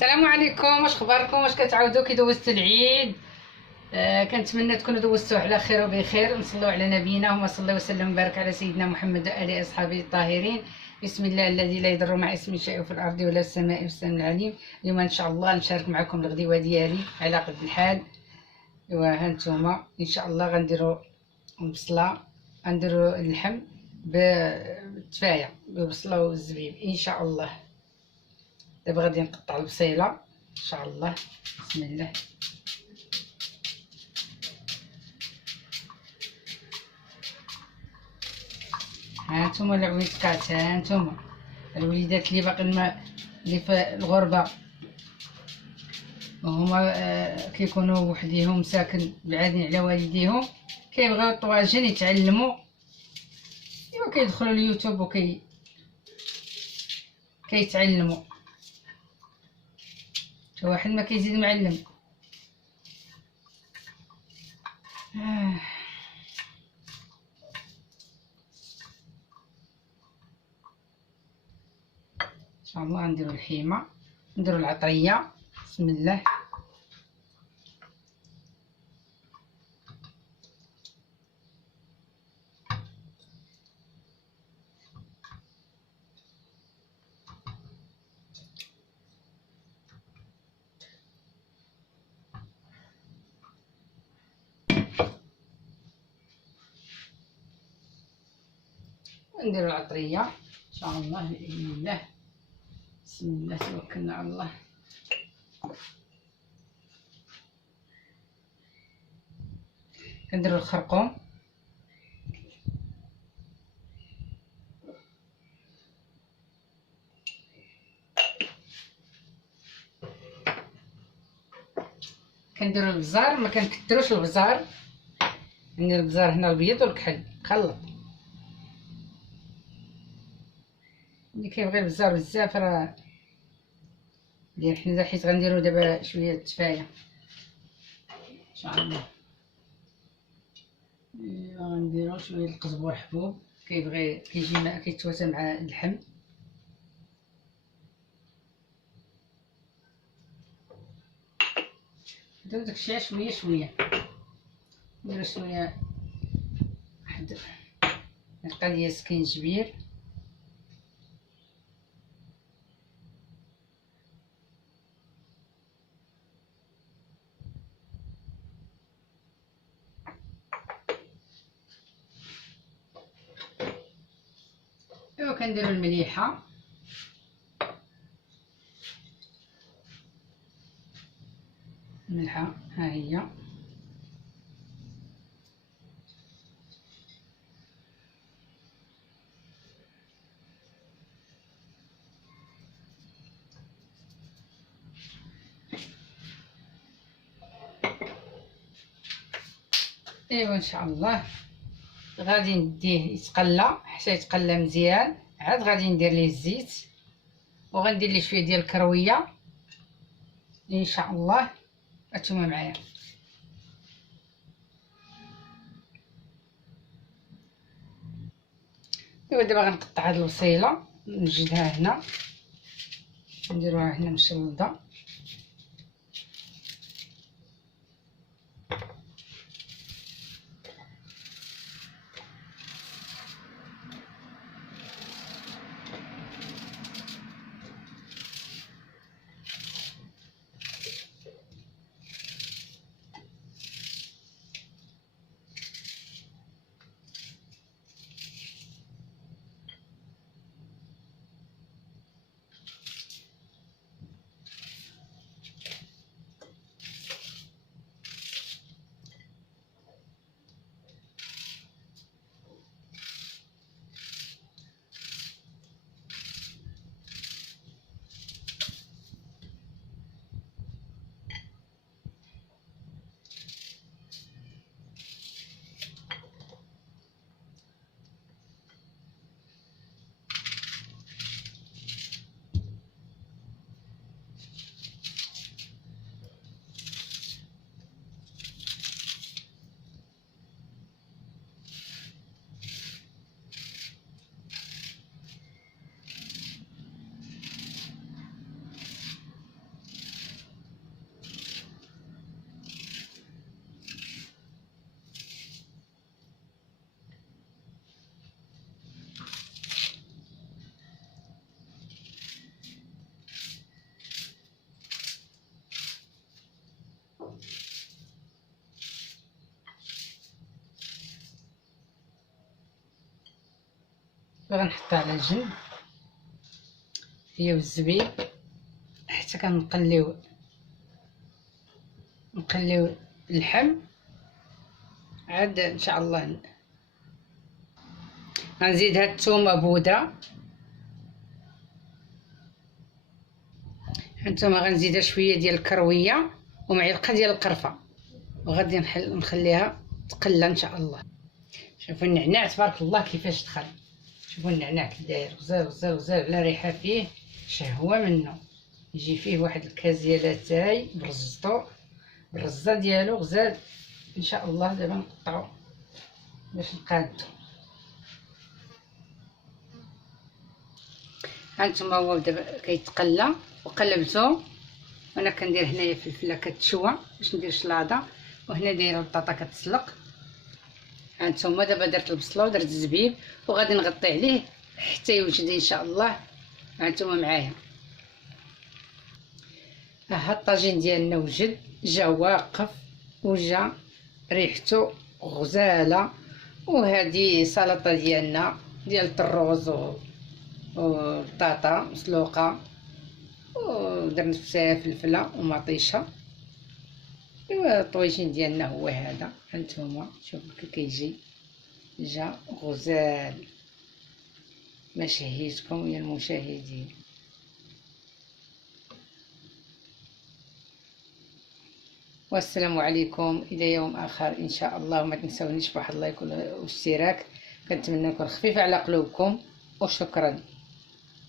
السلام عليكم، واش اخباركم؟ واش كتعاودوا كي دوزتوا العيد؟ كنتمنى تكونوا دوزتوه على خير وبخير. نصلوا على نبينا وما صلى وسلم وبارك على سيدنا محمد وآله اصحابه الطاهرين. بسم الله الذي لا يضر مع اسمه شيء في الارض ولا في السماء والسميع العليم. اليوم ان شاء الله نشارك معكم الغديوه ديالي على قد الحال. ايوا ها نتوما ان شاء الله غنديروا البصله، غنديروا اللحم بالتفايه بالبصله والزبيب ان شاء الله. دابا غادي نقطع البصيله ان شاء الله. بسم الله. ها نتوما العويتكات، ها نتوما الوليدات اللي باقيين اللي في الغربه وهما كيكونوا وحديهم ساكن بعادين على والديهم، كيبغيو الطواجن يتعلموا. ايوا كيدخلوا اليوتيوب كيتعلموا. واحد ما كيزيد معلم. ان شاء الله نديروا الحيمه، نديروا العطريه. بسم الله. نديروا العطريه ان شاء الله باذن الله. بسم الله توكلنا على الله. كنديروا الخرقوم، كنديروا البزار، ما كنكثروش البزار. عندنا البزار هنا البيض والكحل مخلط. اللي كيبغي البزار بزاف راه ندير حنا، حيت غنديروا دابا شويه التفايه ان شاء الله. غنديروا شويه القزبر حبوب، كيبغي كيجي كيتواتى مع اللحم. نديرو داكشي شويه شويه. نديرو شويه واحد معلقه ديال السكينجبير، ايوا كنديرو المليحه، الملحه ها هي. ايوا ان شاء الله غادي نديه يتقلى حتى يتقلى مزيان، عاد غادي ندير ليه الزيت وغندير ليه شويه ديال الكرويه ان شاء الله. هانتوما معايا. ايوا دابا غنقطع هاد البصيله نوجدها هنا، نديروها هنا مشلضه. غنحطها على جنب هي والزبيب حتى كنقليو اللحم. عاد ان شاء الله غنزيد هاد الثومه بودره. هانتوما غنزيدها شويه ديال الكرويه ومعلقه ديال القرفه، وغادي نخليها تقلى ان شاء الله. شوفوا النعناع تبارك الله كيفاش دخل، شوفوا النعناع كي داير غزال غزال غزال على ريحه فيه شهوه منه. يجي فيه واحد الكاس ديال اتاي برزتو بالرزه ديالو غزال ان شاء الله. دابا نقطعو باش نقادو. هانتوما هو دابا كيتقلى وقلبتو، وانا كندير هنايا فلفله كتشوى باش ندير شلاضه، وهنا دايره البطاطا كتسلق. هانتوما دابا درت البصله ودرت الزبيب وغادي نغطي عليه حتى يوجد ان شاء الله. هانتوما معايا ها الطاجين ديالنا وجد، جا واقف وجا ريحته غزاله. وهذه سلطه ديالنا ديال الطروز وبطاطا مسلوقه، ودرنا فيها فلفله ومطيشه. ايوا الطويجين ديالنا هو هذا. هانتوما شوفوا كي كيجي، جا غزال. ما شهيتكم يا المشاهدين. والسلام عليكم الى يوم اخر ان شاء الله. وما تنسونيش بواحد اللايك والاشتراك، كنتمنى نكون خفيفه على قلوبكم، وشكرا.